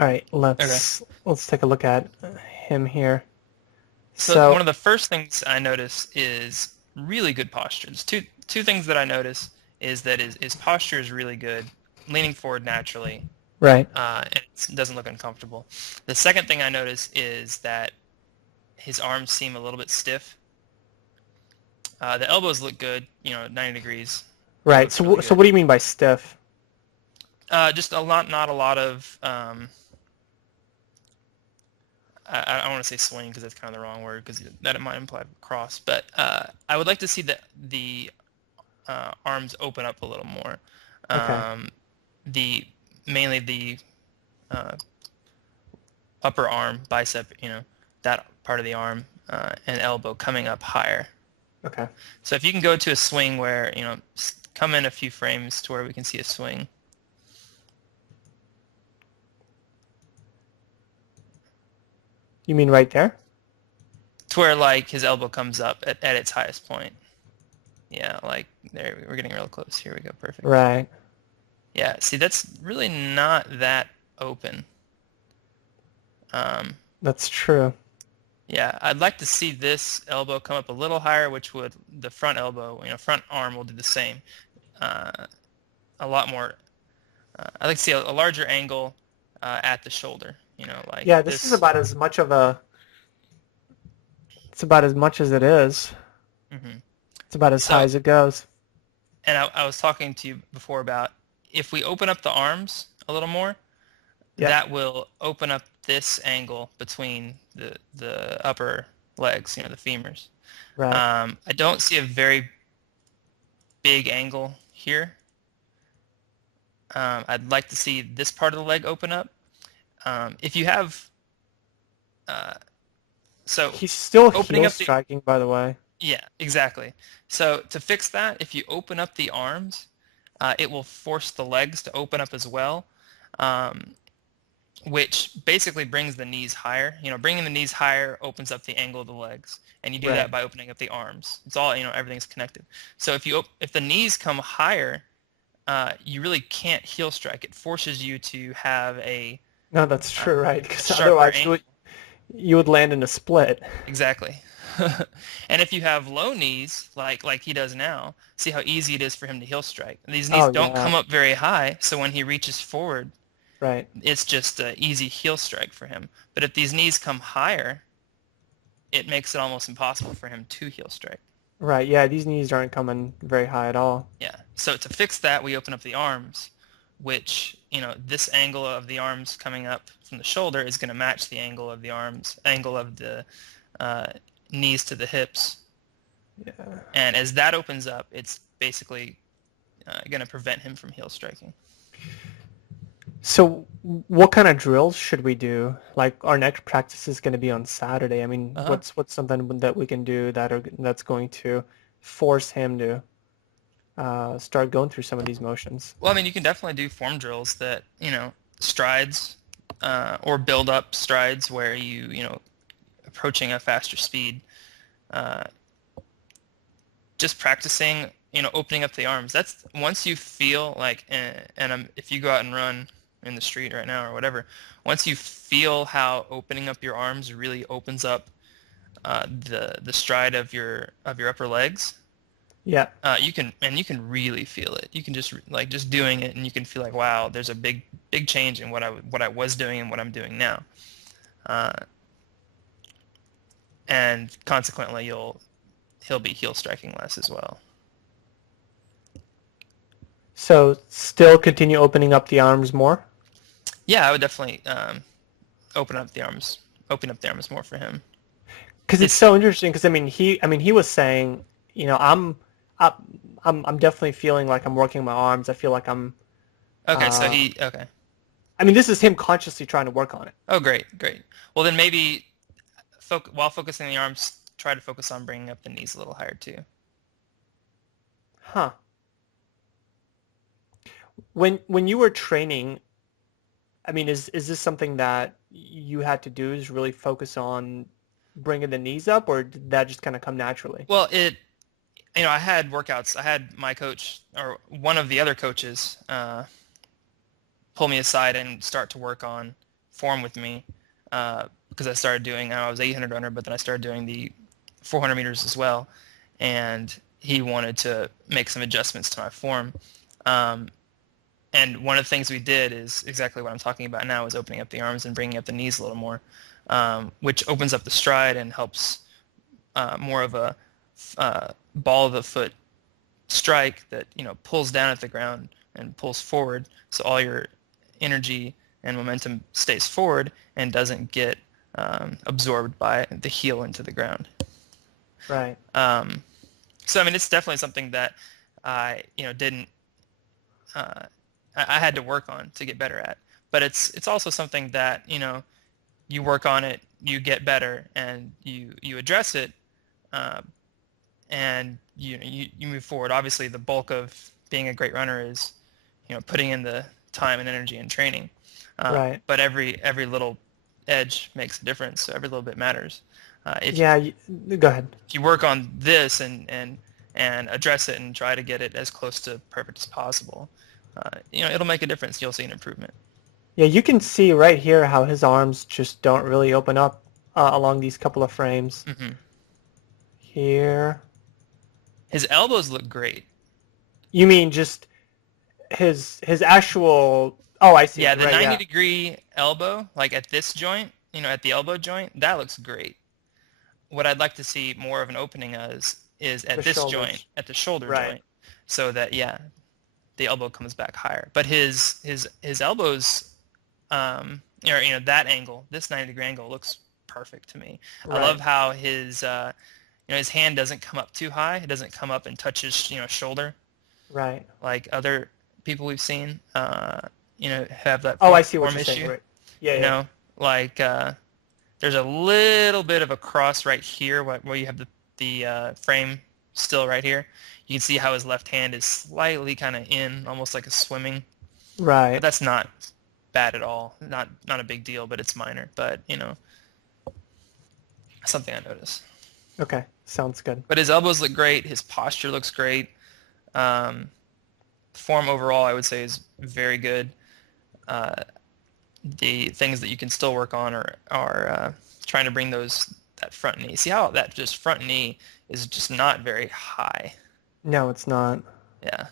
All right, Okay. let's take a look at him here. So So, one of the first things I notice is really good posture. There's two things that I notice is that his posture is really good, leaning forward naturally, right. and it doesn't look uncomfortable. The second thing I notice is that his arms seem a little bit stiff. The elbows look good, 90 degrees. That Right. looks really So good. what do you mean by stiff? Just not a lot of, I don't want to say swing because that's kind of the wrong word because that it might imply cross, but I would like to see the arms open up a little more. Okay. Um, the mainly the uh, upper arm, bicep, that part of the arm and elbow coming up higher. Okay. So if you can go to a swing where, come in a few frames to where we can see a swing. You mean right there? To where like his elbow comes up at its highest point. Yeah, like there, we're getting real close. Here we go, perfect. Right. Yeah, see, that's really not that open. Um, That's true. yeah, I'd like to see this elbow come up a little higher, which would the front elbow, front arm will do the same. Uh, a lot more. I'd like to see a larger angle at the shoulder. Like Yeah, this is this. about as much of a it's about as much as it is. hmm It's about as high So, as it goes. and I was talking to you before about if we open up the arms a little more, Yeah. that will open up this angle between the upper legs, the femurs. Right. I don't see a very big angle here. I'd like to see this part of the leg open up. If you have, uh, so He's still opening heel up the, striking, by the way. yeah, exactly. So to fix that, if you open up the arms, it will force the legs to open up as well, um, which basically brings the knees higher. Bringing the knees higher opens up the angle of the legs, and you do Right. that by opening up the arms. It's all, everything's connected. So if the knees come higher, you really can't heel strike. It forces you to have No, that's uh, true, right? a Because sharper otherwise angle. you would land in a split. Exactly. And if you have low knees, like he does now, see how easy it is for him to heel strike. And these knees Oh don't yeah. come up very high, so when he reaches forward, Right. it's just an easy heel strike for him. But if these knees come higher, it makes it almost impossible for him to heel strike. Right. Yeah, these knees aren't coming very high at all. Yeah. So to fix that, we open up the arms, which, this angle of the arms coming up from the shoulder is going to match the angle of the uh, knees to the hips. Yeah. And as that opens up, it's basically going to prevent him from heel striking. So, what kind of drills should we do? Like our next practice is going to be on Saturday. I mean, Uh-huh. what's something that we can do that's going to force him to start going through some of these motions? Well, I mean, you can definitely do form drills that, strides or build up strides where approaching a faster speed. Uh, just practicing, opening up the arms. That's once you feel like, if you go out and run in the street right now or whatever, once you feel how opening up your arms really opens up the stride of your upper legs, Yeah. you can really feel it. You can just doing it, and you can feel like, wow, there's a big change in what I was doing and what I'm doing now, uh, and consequently he'll be heel striking less as well. So, still continue opening up the arms more? Yeah, I would definitely open up the arms, open up the arms more for him. Because it's It's so interesting. Because I mean, he was saying, you know, I'm, I'm definitely feeling like I'm working my arms. I feel like I'm. okay. So Uh, he okay. I mean, this is him consciously trying to work on it. Oh, great. Well, then maybe while focusing on the arms, try to focus on bringing up the knees a little higher too. Huh. When you were training, I mean, is this something that you had to do? Is really focus on bringing the knees up, or did that just kind of come naturally? Well, I had workouts. I had my coach or one of the other coaches pull me aside and start to work on form with me because I started doing, I was 800 runner, but then I started doing the 400 meters as well, and he wanted to make some adjustments to my form. And one of the things we did is exactly what I'm talking about now, is opening up the arms and bringing up the knees a little more, which opens up the stride and helps more of a ball of the foot strike that, you know, pulls down at the ground and pulls forward, so all your energy and momentum stays forward and doesn't get absorbed by the heel into the ground. Right. So I mean, it's definitely something that I, you know, didn't I had to work on to get better at. But it's also something that, you know, you work on it, you get better, and you address it, and you move forward. Obviously, the bulk of being a great runner is, you know, putting in the time and energy and training. Right. But every little edge makes a difference. So every little bit matters. If Yeah. Go ahead. you work on this and address it and try to get it as close to perfect as possible, you know, it'll make a difference. You'll see an improvement. Yeah, you can see right here how his arms just don't really open up along these couple of frames. Hmm. Here. His elbows look great. You mean just his actual? Oh, I see. Yeah, the Right. 90 Yeah. degree elbow, like at this joint, you know, at the elbow joint, that looks great. What I'd like to see more of an opening is The at this joint, shoulders. at the shoulder Right. joint, so that, yeah, the elbow comes back higher. But his elbows, you know, that angle, this 90-degree angle looks perfect to me. I love Right. how his you know, his hand doesn't come up too high. It doesn't come up and touch his, you know, shoulder Right. like other people we've seen, you know, have that Oh, I see what form you're saying. issue. Right. Yeah. You Yeah. know, like there's a little bit of a cross right here where you have the frame still right here. You can see how his left hand is slightly kind of in, almost like a swimming. But Right. that's not bad at all. Not a big deal, but it's minor. But, you know, something I noticed. Okay. Sounds good. But his elbows look great. His posture looks great. Um, Form overall, I would say, is very good. Uh, the things that you can still work on are trying to bring that front knee. See how that just front knee is just not very high. No, it's not. Yeah,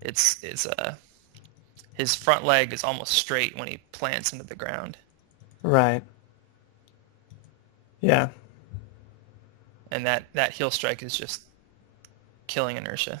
it's his front leg is almost straight when he plants into the ground, Right. Yeah. and that heel strike is just killing inertia.